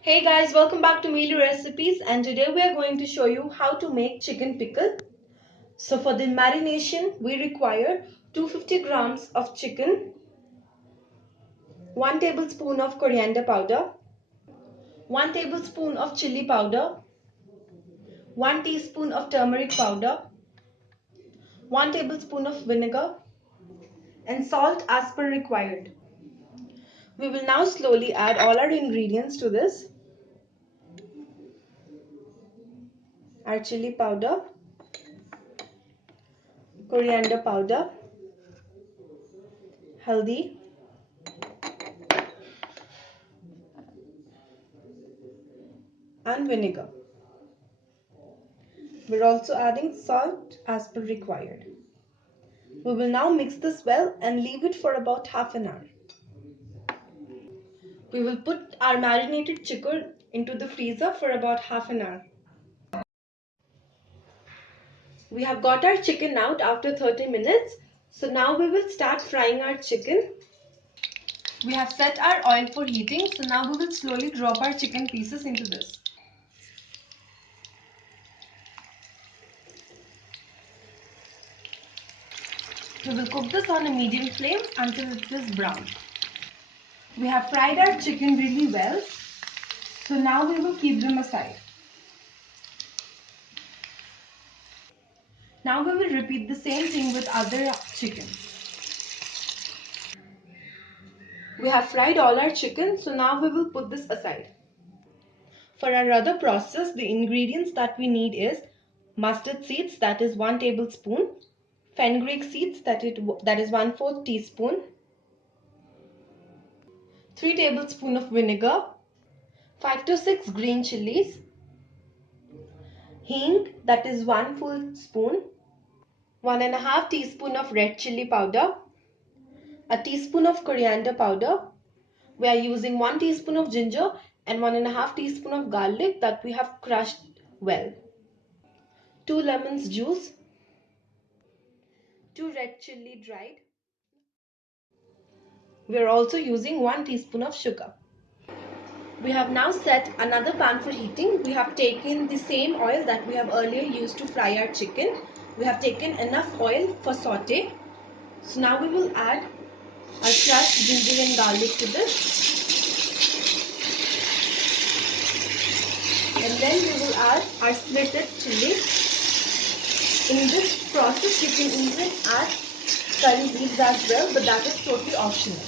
Hey guys, welcome back to Mealy Recipes, and today we are going to show you how to make chicken pickle. So for the marination we require 250 grams of chicken, 1 tablespoon of coriander powder, 1 tablespoon of chili powder, 1 teaspoon of turmeric powder, 1 tablespoon of vinegar and salt as per required. We will now slowly add all our ingredients to this. Our chili powder, coriander powder, haldi, and vinegar. We're also adding salt as per required. We will now mix this well and leave it for about half an hour. We will put our marinated chicken into the freezer for about half an hour. We have got our chicken out after 30 minutes. So now we will start frying our chicken. We have set our oil for heating. So now we will slowly drop our chicken pieces into this. We will cook this on a medium flame until it is brown. We have fried our chicken really well. So now we will keep them aside. Now we will repeat the same thing with other chicken. We have fried all our chicken, so now we will put this aside. For our other process, the ingredients that we need is mustard seeds, that is 1 tablespoon, fenugreek seeds, that is 1/4 teaspoon, 3 tablespoons of vinegar, 5 to 6 green chilies, hing, that is 1 full spoon, 1½ teaspoon of red chili powder, a teaspoon of coriander powder. We are using 1 teaspoon of ginger and 1½ teaspoon of garlic that we have crushed well. 2 lemons juice, 2 red chili dried. We are also using 1 teaspoon of sugar. We have now set another pan for heating. We have taken the same oil that we have earlier used to fry our chicken. We have taken enough oil for saute. So now we will add our crushed ginger and garlic to this. And then we will add our slitted chili. In this process you can even add curry leaves as well, but that is totally optional.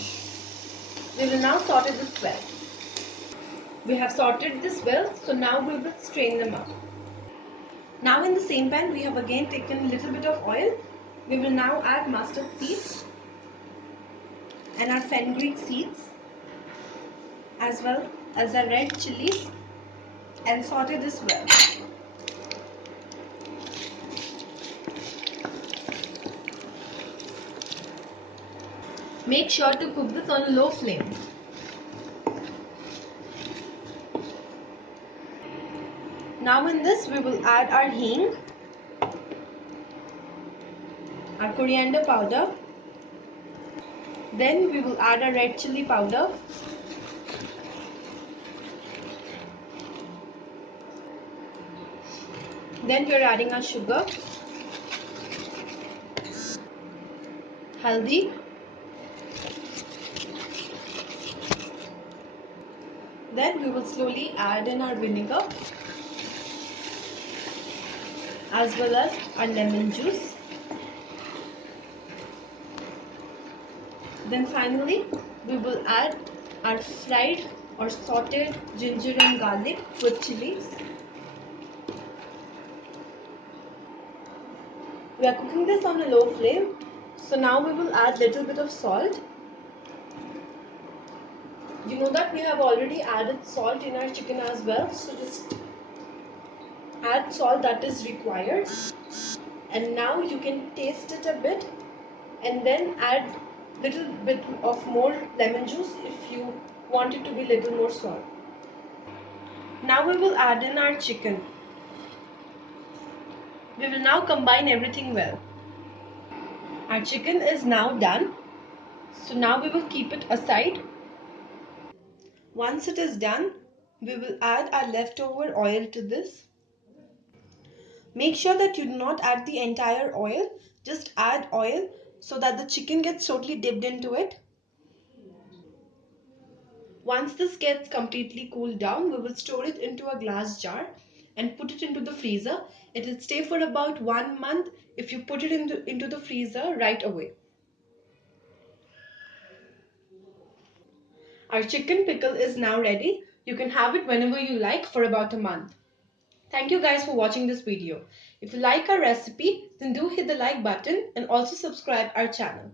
We will now saute this well. We have sauteed this well, so now we will strain them out. Now in the same pan we have again taken a little bit of oil. We will now add mustard seeds and our fenugreek seeds as well as our red chilies and saute this well. Make sure to cook this on a low flame. Now in this we will add our hing, our coriander powder, then we will add our red chili powder, then we are adding our sugar, haldi, then we will slowly add in our vinegar as well as our lemon juice. Then finally we will add our fried or sauteed ginger and garlic with chilies. We are cooking this on a low flame. So now we will add little bit of salt. You know that we have already added salt in our chicken as well. So just add salt that is required. And now you can taste it a bit and then add little bit of more lemon juice if you want it to be little more salt. Now we will add in our chicken. We will now combine everything well. Our chicken is now done. So now we will keep it aside. Once it is done, We will add our leftover oil to this. Make sure that you do not add the entire oil, just add oil so that the chicken gets totally dipped into it. Once this gets completely cooled down, we will store it into a glass jar and put it into the freezer. It will stay for about 1 month if you put it into the freezer right away. Our chicken pickle is now ready. You can have it whenever you like for about a month. Thank you guys for watching this video. If you like our recipe, then do hit the like button and also subscribe our channel.